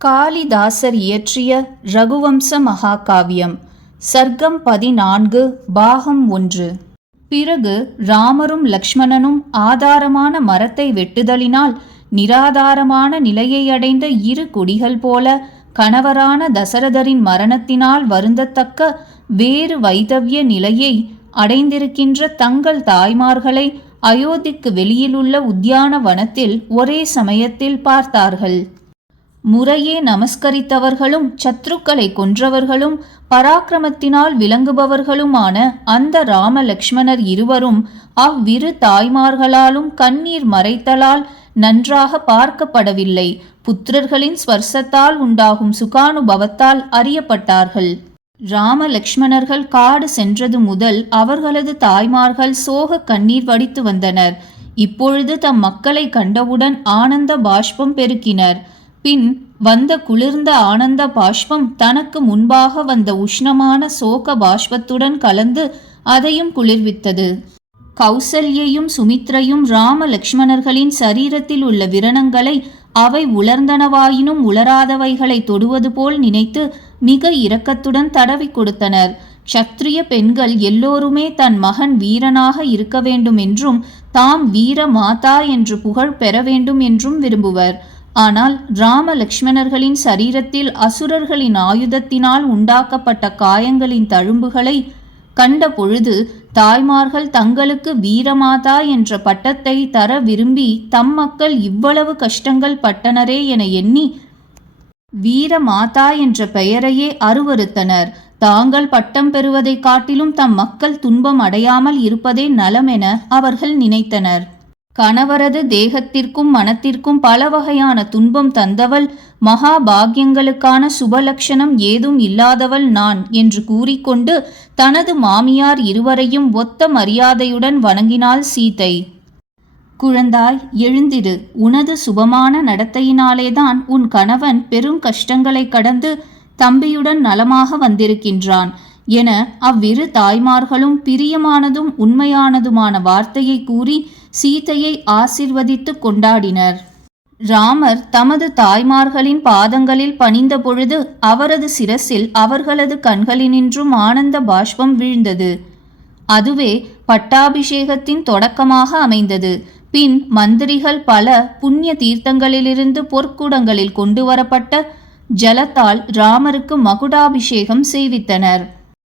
காளிதாசர் இயற்றிய ரகுவம்ச மகாகாவியம் சர்க்கம் பதினான்கு பாகம் ஒன்று. பிறகு ராமரும் லக்ஷ்மணனும் ஆதாரமான மரத்தை வெட்டுதலினால் நிராதாரமான நிலையை அடைந்த இரு குடிகள் போல கணவரான தசரதரின் மரணத்தினால் வருந்தத்தக்க வேறு வைதவிய நிலையை அடைந்திருக்கின்ற தங்கள் தாய்மார்களை அயோத்திக்கு வெளியிலுள்ள உத்தியான வனத்தில் ஒரே சமயத்தில் பார்த்தார்கள். முறையே நமஸ்கரித்தவர்களும் சத்ருக்களை கொன்றவர்களும் பராக்கிரமத்தினால் விளங்குபவர்களுமான அந்த ராம லக்ஷ்மணர் இருவரும் அவ்விரு தாய்மார்களாலும் கண்ணீர் மறைத்தலால் நன்றாக பார்க்கப்படவில்லை. புத்திரர்களின் ஸ்வர்சத்தால் உண்டாகும் சுகானுபவத்தால் அறியப்பட்டார்கள். ராம லக்ஷ்மணர்கள் காடு சென்றது முதல் அவர்களது தாய்மார்கள் சோக கண்ணீர் வடித்து வந்தனர். இப்பொழுது தம் மக்களை கண்டவுடன் ஆனந்த பாஷ்பம் பெருக்கினர். பின் வந்த குளிர்ந்த ஆனந்த பாஷ்பம் தனக்கு முன்பாக வந்த உஷ்ணமான சோக பாஷ்பத்துடன் கலந்து அதையும் குளிர்வித்தது. கௌசல்யையும் சுமித்ரையும் ராம லக்ஷ்மணர்களின் சரீரத்தில் உள்ள விரணங்களை அவை உலர்ந்தனவாயினும் உலராதவைகளை தொடுவது போல் நினைத்து மிக இரக்கத்துடன் தடவி கொடுத்தனர். க்ஷத்ரிய பெண்கள் எல்லோருமே தன் மகன் வீரனாக இருக்க வேண்டும் என்றும் தாம் வீர மாதா என்று புகழ் பெற வேண்டும் என்றும் விரும்புவர். ஆனால் ராம லக்ஷ்மணர்களின் சரீரத்தில் அசுரர்களின் ஆயுதத்தினால் உண்டாக்கப்பட்ட காயங்களின் தழும்புகளை கண்ட பொழுது தாய்மார்கள் தங்களுக்கு வீரமாதா என்ற பட்டத்தை தர விரும்பி தம் மக்கள் இவ்வளவு கஷ்டங்கள் பட்டனரே என எண்ணி வீரமாதா என்ற பெயரையே அருவறுத்தனர். தாங்கள் பட்டம் பெறுவதைக் காட்டிலும் தம் மக்கள் துன்பம் அடையாமல் இருப்பதே நலமென அவர்கள் நினைத்தனர். கணவரது தேகத்திற்கும் மனத்திற்கும் பல வகையான துன்பம் தந்தவள் மகா பாக்கியங்களுக்கான சுபலட்சணம் ஏதும் இல்லாதவள் நான் என்று கூறிக்கொண்டு தனது மாமியார் இருவரையும் ஒத்த மரியாதையுடன் வணங்கினாள் சீதை. குழந்தாய் எழுந்திரு. உனது சுபமான நடத்தையினாலேதான் உன் கணவன் பெரும் கஷ்டங்களை கடந்து தம்பியுடன் நலமாக வந்திருக்கின்றான் என அவ்விரு தாய்மார்களும் பிரியமானதும் உண்மையானதுமான வார்த்தையை கூறி சீதையை ஆசிர்வதித்து கொண்டாடினர். ராமர் தமது தாய்மார்களின் பாதங்களில் பணிந்த பொழுது அவரது சிரசில் அவர்களது கண்களினின்றும் ஆனந்த பாஷ்பம் வீழ்ந்தது. அதுவே பட்டாபிஷேகத்தின் தொடக்கமாக அமைந்தது. பின் மந்திரிகள் பல புண்ணிய தீர்த்தங்களிலிருந்து பொற்குடங்களில் கொண்டு வரப்பட்ட ஜலத்தால் ராமருக்கு மகுடாபிஷேகம் செய்வித்தனர்.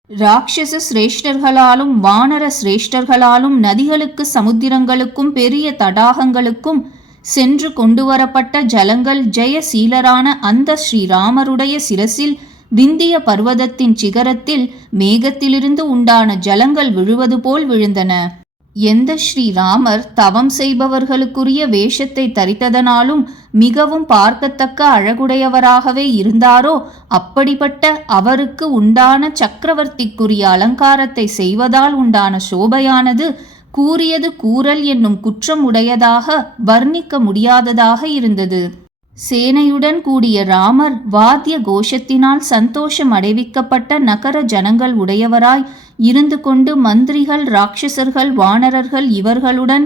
ராட்சச சிரேஷ்டர்களாலும் வானர சிரேஷ்டர்களாலும் நதிகளுக்கு சமுத்திரங்களுக்கும் பெரிய தடாகங்களுக்கும் சென்று கொண்டு வரப்பட்ட ஜலங்கள் ஜெயசீலரான அந்த ஸ்ரீராமருடைய சிரசில் விந்திய பர்வதத்தின் சிகரத்தில் மேகத்திலிருந்து உண்டான ஜலங்கள் விழுவது போல் விழுந்தன. எந்த ஸ்ரீராமர் தவம் செய்பவர்களுக்குரிய வேஷத்தை தரித்ததனாலும் மிகவும் பார்க்கத்தக்க அழகுடையவராகவே இருந்தாரோ அப்படிப்பட்ட அவருக்கு உண்டான சக்கரவர்த்திக்குரிய அலங்காரத்தை செய்வதால் உண்டான சோபையானது கூறியது கூறல் என்னும் குற்றம் உடையதாக வர்ணிக்க முடியாததாக இருந்தது. சேனையுடன் கூடிய ராமர் வாத்திய கோஷத்தினால் சந்தோஷம் அடைவிக்கப்பட்ட நகர ஜனங்கள் உடையவராய் இருந்து கொண்டு மந்திரிகள் ராட்சசர்கள் வானரர்கள் இவர்களுடன்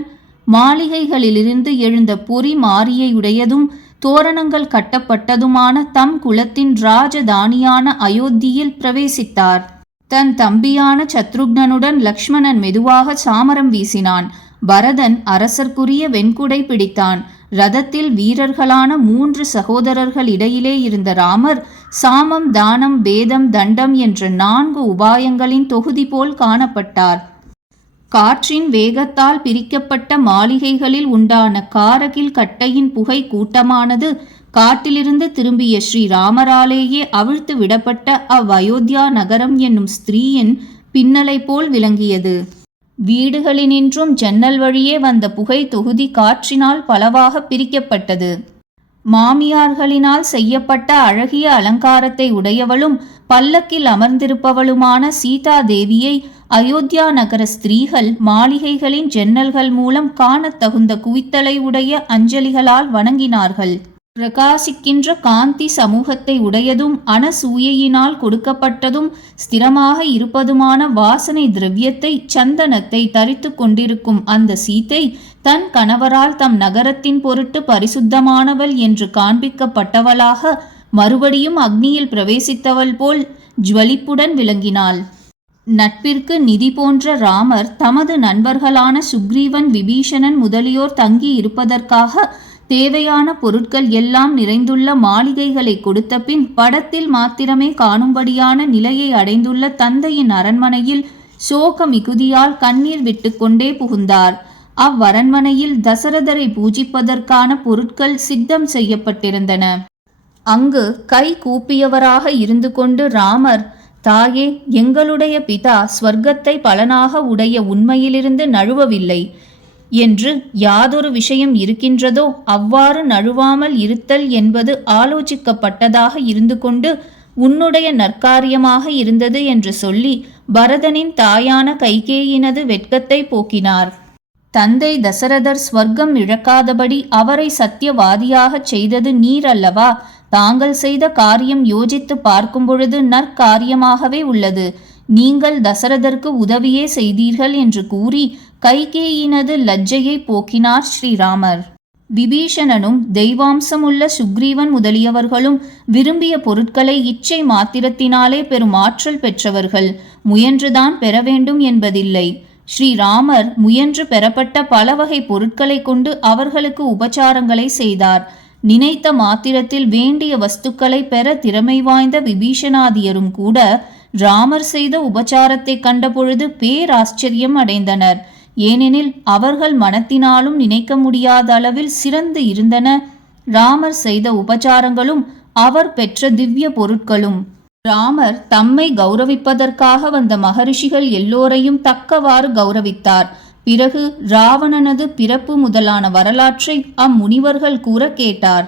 மாளிகைகளிலிருந்து எழுந்த பொறி மாறியையுடையதும் தோரணங்கள் கட்டப்பட்டதுமான தம் குலத்தின் ராஜதானியான அயோத்தியில் பிரவேசித்தார். தன் தம்பியான சத்ருக்னனுடன் லக்ஷ்மணன் மெதுவாக சாமரம் வீசினான். பரதன் அரசர்க்குரிய வெண்குடை பிடித்தான். ரதத்தில் வீரர்களான மூன்று சகோதரர்கள் இடையிலே இருந்த ராமர் சாமம் தானம் பேதம் தண்டம் என்ற நான்கு உபாயங்களின் தொகுதி போல் காணப்பட்டார். காற்றின் வேகத்தால் பிரிக்கப்பட்ட மாளிகைகளில் உண்டான காரகில் கட்டையின் புகை கூட்டமானது காட்டிலிருந்து திரும்பிய ஸ்ரீராமராலேயே அவிழ்த்து விடப்பட்ட அவ்வயோத்யா நகரம் என்னும் ஸ்திரீயின் பின்னலை போல் விளங்கியது. வீடுகளினின்றும் ஜன்னல் வழியே வந்த புகை தொகுதி காற்றினால் பலவாக பிரிக்கப்பட்டது. மாமியார்களினால் செய்யப்பட்ட அழகிய அலங்காரத்தை உடையவளும் பல்லக்கில் அமர்ந்திருப்பவளுமான சீதா தேவியை அயோத்தியா நகர ஸ்திரீகள் மாளிகைகளின் ஜன்னல்கள் மூலம் காணத் தகுந்த குவித்தலை உடைய அஞ்சலிகளால் வணங்கினார்கள். பிரகாசிக்கின்ற காந்தி சமூகத்தை உடையதும் அனசூயையினால் கொடுக்கப்பட்டதும் ஸ்திரமாக இருப்பதுமான வாசனை திரவியத்தை சந்தனத்தை தரித்து கொண்டிருக்கும் அந்த சீத்தை தன் கணவரால் தம் நகரத்தின் பொருட்டு பரிசுத்தமானவள் என்று காண்பிக்கப்பட்டவளாக மறுபடியும் அக்னியில் பிரவேசித்தவள் போல் ஜுவலிப்புடன் விளங்கினாள். நட்பிற்கு நிதி போன்ற ராமர் தமது நண்பர்களான சுக்ரீவன் விபீஷணன் முதலியோர் தங்கி இருப்பதற்காக தேவையான பொருட்கள் எல்லாம் நிறைந்துள்ள மாளிகைகளை கொடுத்த பின் படத்தில் மாத்திரமே காணும்படியான நிலையை அடைந்துள்ள தந்தையின் அரண்மனையில் சோக மிகுதியால் கண்ணீர் விட்டுக்கொண்டே புகுந்தார். அவ்வரண்மனையில் தசரதரை பூஜிப்பதற்கான பொருட்கள் சித்தம் செய்யப்பட்டிருந்தன. அங்கு கை கூப்பியவராக இருந்து கொண்டு ராமர் தாயே எங்களுடைய பிதா ஸ்வர்க்கத்தை பலனாக உடைய உண்மையிலிருந்து நழுவவில்லை. என்று யாதொரு விஷயம் இருக்கின்றதோ அவ்வாறு நழுவாமல் இருத்தல் என்பது ஆலோசிக்கப்பட்டதாக இருந்து கொண்டு உன்னுடைய நற்காரியமாக இருந்தது என்று சொல்லி பரதனின் தாயான கைகேயினது வெட்கத்தை போக்கினார். தந்தை தசரதர் ஸ்வர்க்கம் இழக்காதபடி அவரை சத்தியவாதியாகச் செய்தது நீர் அல்லவா? தாங்கள் செய்த காரியம் யோசித்து பார்க்கும் பொழுது நற்காரியமாகவே உள்ளது. நீங்கள் தசரதற்கு உதவியே செய்தீர்கள் என்று கூறி கைகேயினது லஜ்ஜையை போக்கினார் ஸ்ரீராமர். விபீஷணனும் தெய்வாம்சமுள்ள சுக்ரீவன் முதலியவர்களும் விரும்பிய பொருட்களை இச்சை மாத்திரத்தினாலே பெரும் ஆற்றல் பெற்றவர்கள். முயன்றுதான் பெற வேண்டும் என்பதில்லை. ஸ்ரீராமர் முயன்று பெறப்பட்ட பல வகை பொருட்களை கொண்டு அவர்களுக்கு உபச்சாரங்களை செய்தார். நினைத்த மாத்திரத்தில் வேண்டிய வஸ்துக்களை பெற திறமை வாய்ந்த விபீஷணாதியரும் கூட ராமர் செய்த உபச்சாரத்தை கண்டபொழுது பேராச்சரியம் அடைந்தனர். ஏனெனில் அவர்கள் மனத்தினாலும் நினைக்க முடியாத அளவில் சிறந்து இருந்தன. ராமர் செய்த உபச்சாரங்களும் அவர் பெற்ற திவ்ய பொருட்களும். ராமர் தம்மை கௌரவிப்பதற்காக வந்த மகரிஷிகள் எல்லோரையும் தக்கவாறு கௌரவித்தார். பிறகு ராவணனது பிறப்பு முதலான வரலாற்றை அம்முனிவர்கள் கூற கேட்டார்.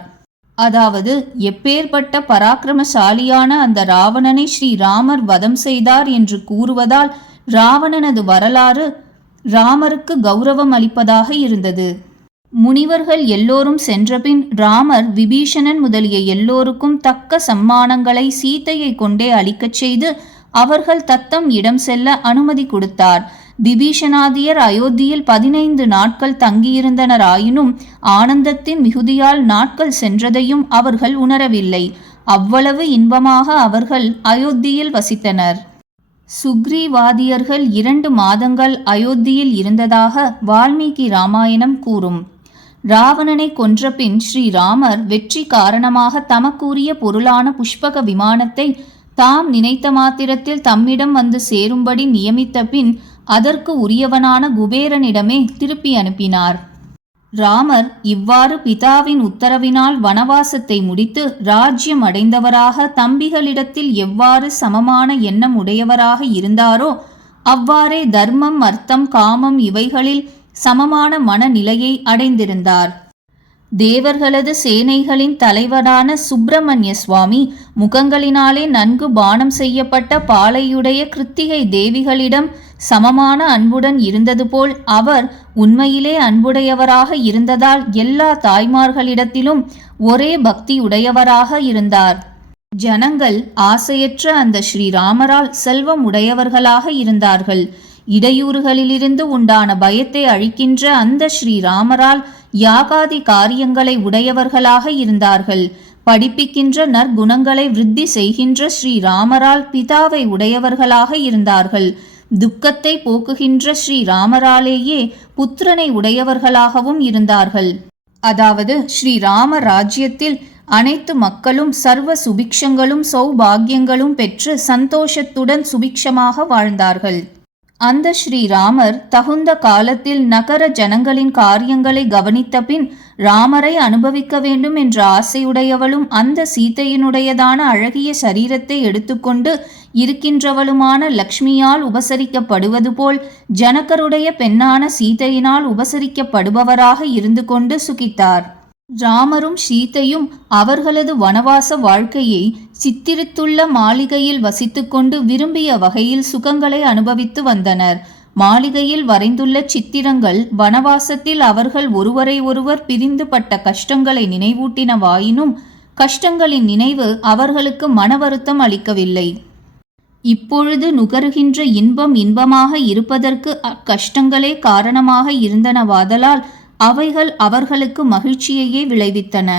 அதாவது எப்பேற்பட்ட பராக்கிரமசாலியான அந்த ராவணனை ஸ்ரீராமர் வதம் செய்தார் என்று கூறுவதால் ராவணனது வரலாறு ராமருக்கு கௌரவம் அளிப்பதாக இருந்தது. முனிவர்கள் எல்லோரும் சென்றபின் ராமர் விபீஷணன் முதலிய எல்லோருக்கும் தக்க சம்மானங்களை சீத்தையை கொண்டே அளிக்கச் செய்து அவர்கள் தத்தம் இடம் செல்ல அனுமதி கொடுத்தார். விபீஷணாதியர் அயோத்தியில் பதினைந்து நாட்கள் தங்கியிருந்தனர் ஆயினும் ஆனந்தத்தின் மிகுதியால் நாட்கள் சென்றதையும் அவர்கள் உணரவில்லை. அவ்வளவு இன்பமாக அவர்கள் அயோத்தியில் வசித்தனர். சுக்ரீவாதியர்கள் இரண்டு மாதங்கள் அயோத்தியில் இருந்ததாக வால்மீகி ராமாயணம் கூறும். ராவணனை கொன்றபின் ஸ்ரீராமர் வெற்றி காரணமாக தமக்குரிய பொருளான புஷ்பக விமானத்தை தாம் நினைத்த மாத்திரத்தில் தம்மிடம் வந்து சேரும்படி நியமித்த பின் அதற்கு உரியவனான குபேரனிடமே திருப்பி அனுப்பினார். ராமர் இவ்வாறு பிதாவின் உத்தரவினால் வனவாசத்தை முடித்து ராஜ்யம் அடைந்தவராக தம்பிகளிடத்தில் எவ்வாறு சமமான எண்ணம் உடையவராக இருந்தாரோ அவ்வாறே தர்மம் அர்த்தம் காமம் இவைகளில் சமமான மனநிலையை அடைந்திருந்தார். தேவர்களது சேனைகளின் தலைவரான சுப்பிரமணிய சுவாமி முகங்களினாலே நன்கு பானம் செய்யப்பட்ட பாலையுடைய கிருத்திகை தேவிகளிடம் சமமான அன்புடன் இருந்தது போல் அவர் உண்மையிலே அன்புடையவராக இருந்ததால் எல்லா தாய்மார்களிடத்திலும் ஒரே பக்தியுடையவராக இருந்தார். ஜனங்கள் ஆசையற்ற அந்த ஸ்ரீராமரால் செல்வம் உடையவர்களாக இருந்தார்கள். இடையூறுகளிலிருந்து உண்டான பயத்தை அழிக்கின்ற அந்த ஸ்ரீராமரால் யாகாதி காரியங்களை உடையவர்களாக இருந்தார்கள். படிப்பிக்கின்ற நற்குணங்களை விருத்தி செய்கின்ற ஸ்ரீராமரால் பிதாவை உடையவர்களாக இருந்தார்கள். துக்கத்தை போக்குகின்ற ஸ்ரீ ராமராலேயே புத்திரனை உடையவர்களாகவும் இருந்தார்கள். அதாவது ஸ்ரீ ராம ராஜ்யத்தில் அனைத்து மக்களும் சர்வ சுபிக்ஷங்களும் சௌபாகியங்களும் பெற்று சந்தோஷத்துடன் சுபிக்ஷமாக வாழ்ந்தார்கள். அந்த ஸ்ரீராமர் தகுந்த காலத்தில் நகர ஜனங்களின் காரியங்களை கவனித்த பின் ராமரை அனுபவிக்க வேண்டும் என்ற ஆசையுடையவளும் அந்த சீத்தையினுடையதான அழகிய சரீரத்தை எடுத்துக்கொண்டு இருக்கின்றவளுமான லக்ஷ்மியால் உபசரிக்கப்படுவது போல் ஜனகருடைய பெண்ணான சீதையினால் உபசரிக்கப்படுபவராக இருந்து கொண்டு சுகித்தார். ராமரும் சீதையும் அவர்களது வனவாச வாழ்க்கையை சித்திரித்துள்ள மாளிகையில் வசித்துக்கொண்டு விரும்பிய வகையில் சுகங்களை அனுபவித்து வந்தனர். மாளிகையில் வரைந்துள்ள சித்திரங்கள் வனவாசத்தில் அவர்கள் ஒருவரை ஒருவர் பிரிந்து பட்ட கஷ்டங்களை நினைவூட்டினவாயினும் கஷ்டங்களின் நினைவு அவர்களுக்கு மன வருத்தம் அளிக்கவில்லை. இப்பொழுது நுகருகின்ற இன்பம் இன்பமாக இருப்பதற்கு அக்கஷ்டங்களே காரணமாக இருந்தனவாதலால் அவைகள் அவர்களுக்கு மகிழ்ச்சியையே விளைவித்தன.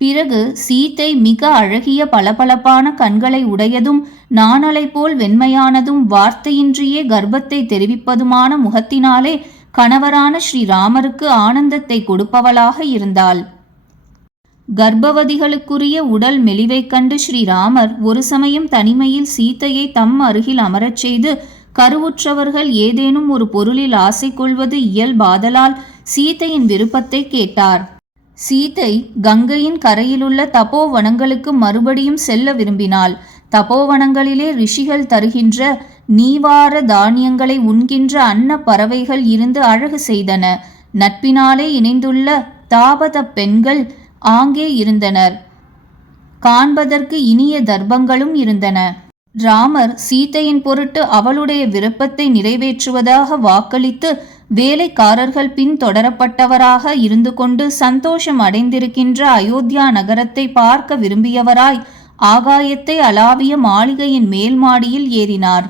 பிறகு சீத்தை மிக அழகிய பளபளப்பான கண்களை உடையதும் நாணலை போல் வெண்மையானதும் வார்த்தையின்றியே கர்ப்பத்தை தெரிவிப்பதுமான முகத்தினாலே கணவரான ஸ்ரீராமருக்கு ஆனந்தத்தை கொடுப்பவளாக இருந்தாள். கர்ப்பவதிகளுக்குரிய உடல் மெலிவைக் கண்டு ஸ்ரீராமர் ஒரு சமயம் தனிமையில் சீத்தையை தம் அருகில் அமரச் செய்து கருவுற்றவர்கள் ஏதேனும் ஒரு பொருளில் ஆசை கொள்வது இயல்பாதலால் சீதையின் விருப்பத்தை கேட்டார். சீதை கங்கையின் கரையிலுள்ள தபோவனங்களுக்கு மறுபடியும் செல்ல விரும்பினாள். தபோவனங்களிலே ரிஷிகள் தருகின்ற நீவார தானியங்களை உண்கின்ற அன்ன பறவைகள் இருந்து அழகு செய்தன. நட்பினாலே இணைந்துள்ள தாபத பெண்கள் ஆங்கே இருந்தனர். காண்பதற்கு இனிய தர்ப்பங்களும் இருந்தன. ராமர் சீதையின் பொருட்டு அவளுடைய விருப்பத்தை நிறைவேற்றுவதாக வாக்களித்து வேலைக்காரர்கள் பின்தொடரப்பட்டவராக இருந்து கொண்டு சந்தோஷம் அடைந்திருக்கின்ற அயோத்தியா நகரத்தை பார்க்க விரும்பியவராய் ஆகாயத்தை அலாவிய மாளிகையின் மேல் மாடியில் ஏறினார்.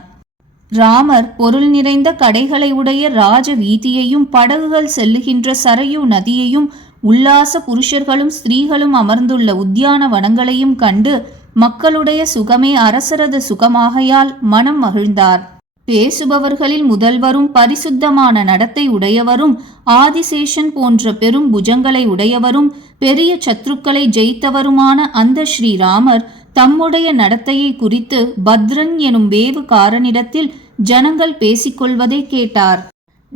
ராமர் பொருள் நிறைந்த கடைகளை உடைய ராஜ வீதியையும் படகுகள் செல்லுகின்ற சரையு நதியையும் உல்லாச புருஷர்களும் ஸ்திரீகளும் அமர்ந்துள்ள உத்தியான வனங்களையும் கண்டு மக்களுடைய சுகமே அரசரது சுகமாகையால் மனம் மகிழ்ந்தார். பேசுபவர்களில் முதல்வரும் பரிசுத்தமான நடத்தை உடையவரும் ஆதிசேஷன் போன்ற பெரும் புஜங்களை உடையவரும் பெரிய சத்ருக்களை ஜெயித்தவருமான அந்த ஸ்ரீராமர் தம்முடைய நடத்தையை குறித்து பத்ரன் எனும் வேவுகாரனிடத்தில் ஜனங்கள் பேசிக்கொள்வதை கேட்டார்.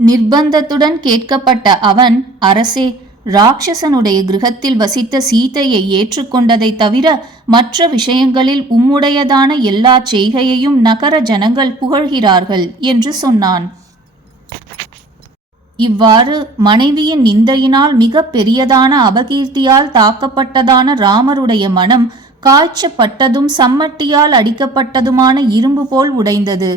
நிர்பந்தத்துடன் கேட்கப்பட்ட அவன் அரசே ராட்சசனுடைய கிரகத்தில் வசித்த சீதையை ஏற்றுக்கொண்டதை தவிர மற்ற விஷயங்களில் உம்முடையதான எல்லா செய்கையையும் நகர ஜனங்கள் புகழ்கிறார்கள் என்று சொன்னான். இவ்வாறு மனைவியின் நிந்தையினால் மிக பெரியதான அபகீர்த்தியால் தாக்கப்பட்டதான ராமருடைய மனம் காய்ச்சப்பட்டதும் சம்மட்டியால் அடிக்கப்பட்டதுமான இரும்பு போல் உடைந்தது.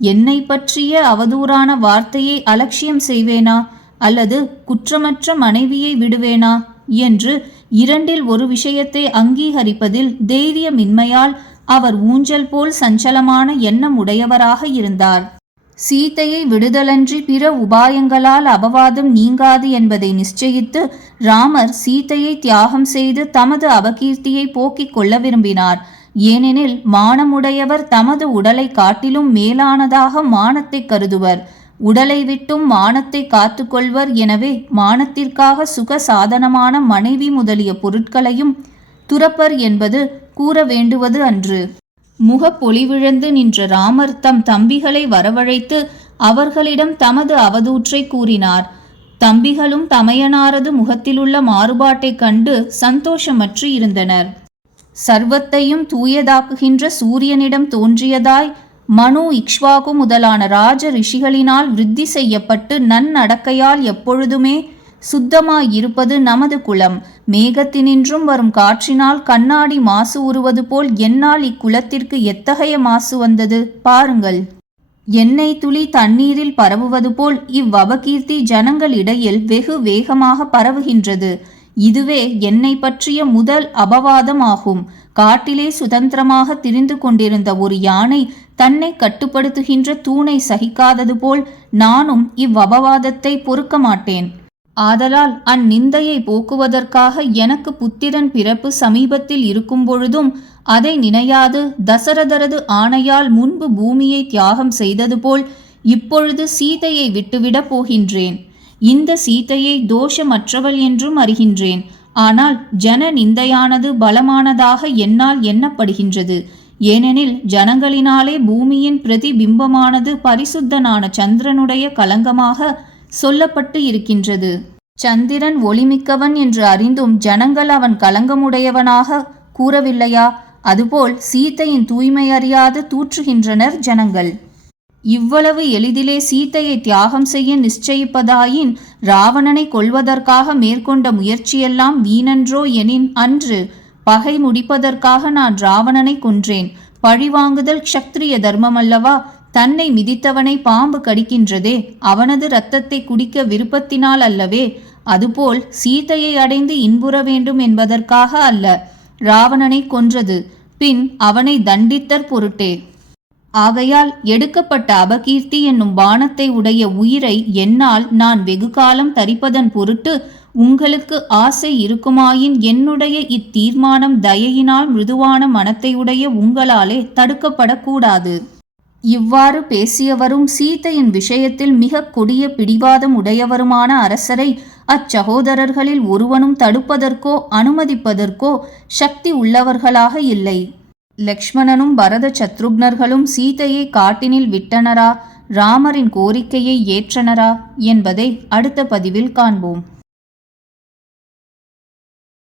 என்னை பற்றிய அவதூறான வார்த்தையை அலட்சியம் செய்வேனா? அல்லது குற்றமற்ற மனைவியை விடுவேனா? என்று இரண்டில் ஒரு விஷயத்தை அங்கீகரிப்பதில் தைரியமின்மையால் அவர் ஊஞ்சல் போல் சஞ்சலமான எண்ணம் உடையவராக இருந்தார். சீத்தையை விடுதலன்றி பிற உபாயங்களால் அபவாதம் நீங்காது என்பதை நிச்சயித்து ராமர் சீத்தையை தியாகம் செய்து தமது அபகீர்த்தியை போக்கிக் கொள்ள விரும்பினார். ஏனெனில் மானமுடையவர் தமது உடலை காட்டிலும் மேலானதாக மானத்தை கருதுவர். உடலை விட்டும் மானத்தை காத்துக்கொள்வர். எனவே மானத்திற்காக சுக சாதனமான மனைவி முதலிய பொருட்களையும் துறப்பர் என்பது கூற வேண்டுவது அன்று. முகப்பொலிவிழந்து நின்ற ராமர் தம் தம்பிகளை வரவழைத்து அவர்களிடம் தமது அவதூற்றை கூறினார். தம்பிகளும் தமையனாரது முகத்திலுள்ள மாறுபாட்டைக் கண்டு சந்தோஷமற்று இருந்தனர். சர்வத்தையும் தூயதாக்குகின்ற சூரியனிடம் தோன்றியதாய் மனு இக்ஷ்வாகு முதலான ராஜ ரிஷிகளினால் விருத்தி செய்யப்பட்டு நன்னடக்கையால் எப்பொழுதுமே சுத்தமாயிருப்பது நமது குலம். மேகத்தினின்றும் வரும் காற்றினால் கண்ணாடி மாசு உருவது போல் என்னால் இக்குலத்திற்கு எத்தகைய மாசு வந்தது? பாருங்கள். எண்ணெய் துளி தண்ணீரில் பரவுவது போல் இவ்வபகீர்த்தி ஜனங்களிடையில் வெகு வேகமாக பரவுகின்றது. இதுவே என்னை பற்றிய முதல் அபவாதம் ஆகும் காட்டிலே சுதந்திரமாக திரிந்து கொண்டிருந்த ஒரு யானை தன்னை கட்டுப்படுத்துகின்ற தூணை சகிக்காதது போல் நானும் இவ்வபவாதத்தை பொறுக்க மாட்டேன். ஆதலால் அந்நிந்தையை போக்குவதற்காக எனக்கு புத்திரன் பிறப்பு சமீபத்தில் இருக்கும் பொழுதும் அதை நினையாது தசரதரது ஆணையால் முன்பு பூமியை தியாகம் செய்தது போல் இப்பொழுது சீதையை விட்டுவிடப் போகின்றேன். இந்த சீதையை தோஷமற்றவள் என்றும் அறிகின்றேன். ஆனால் ஜன நிந்தையானது பலமானதாக என்னால் எண்ணப்படுகின்றது. ஏனெனில் ஜனங்களினாலே பூமியின் பிரதிபிம்பமானது பரிசுத்தனான சந்திரனுடைய கலங்கமாக சொல்லப்பட்டு இருக்கின்றது. சந்திரன் ஒளிமிக்கவன் என்று அறிந்தும் ஜனங்கள் அவன் கலங்கமுடையவனாக கூறவில்லையா? அதுபோல் சீத்தையின் தூய்மை அறியாது தூற்றுகின்றனர் ஜனங்கள். இவ்வளவு எளிதிலே சீத்தையை தியாகம் செய்ய நிச்சயிப்பதாயின் ராவணனை கொல்வதற்காக மேற்கொண்ட முயற்சியெல்லாம் வீணன்றோ எனின் அன்று பகை முடிப்பதற்காக நான் ராவணனை கொன்றேன். பழிவாங்குதல் க்ஷத்ரிய தர்மம் அல்லவா தன்னை மிதித்தவனை பாம்பு கடிக்கின்றதே அவனது இரத்தத்தை குடிக்க விருப்பத்தினால் அல்லவே அதுபோல் சீதையை அடைந்து இன்புற வேண்டும் என்பதற்காக அல்ல ராவணனை கொன்றது. பின் அவனை தண்டித்தற் பொருட்டே ஆகையால் எடுக்கப்பட்ட அபகீர்த்தி என்னும் பானத்தை உடைய உயிரை என்னால் நான் வெகு காலம் தரிப்பதன் பொருட்டு உங்களுக்கு ஆசை இருக்குமாயின் என்னுடைய இத்தீர்மானம் தயையினால் மிருதுவான மனத்தையுடைய உங்களாலே தடுக்கப்படக்கூடாது. இவ்வாறு பேசியவரும் சீதையின் விஷயத்தில் மிக கொடிய பிடிவாதம் உடையவருமான அரசரை அச்சகோதரர்களில் ஒருவனும் தடுப்பதற்கோ அனுமதிப்பதற்கோ சக்தி உள்ளவர்களாக இல்லை. லக்ஷ்மணனும் பரத சத்ருக்னர்களும் சீதையை காட்டினில் விட்டனரா? ராமரின் கோரிக்கையை ஏற்றனரா? என்பதை அடுத்த பதிவில் காண்போம்.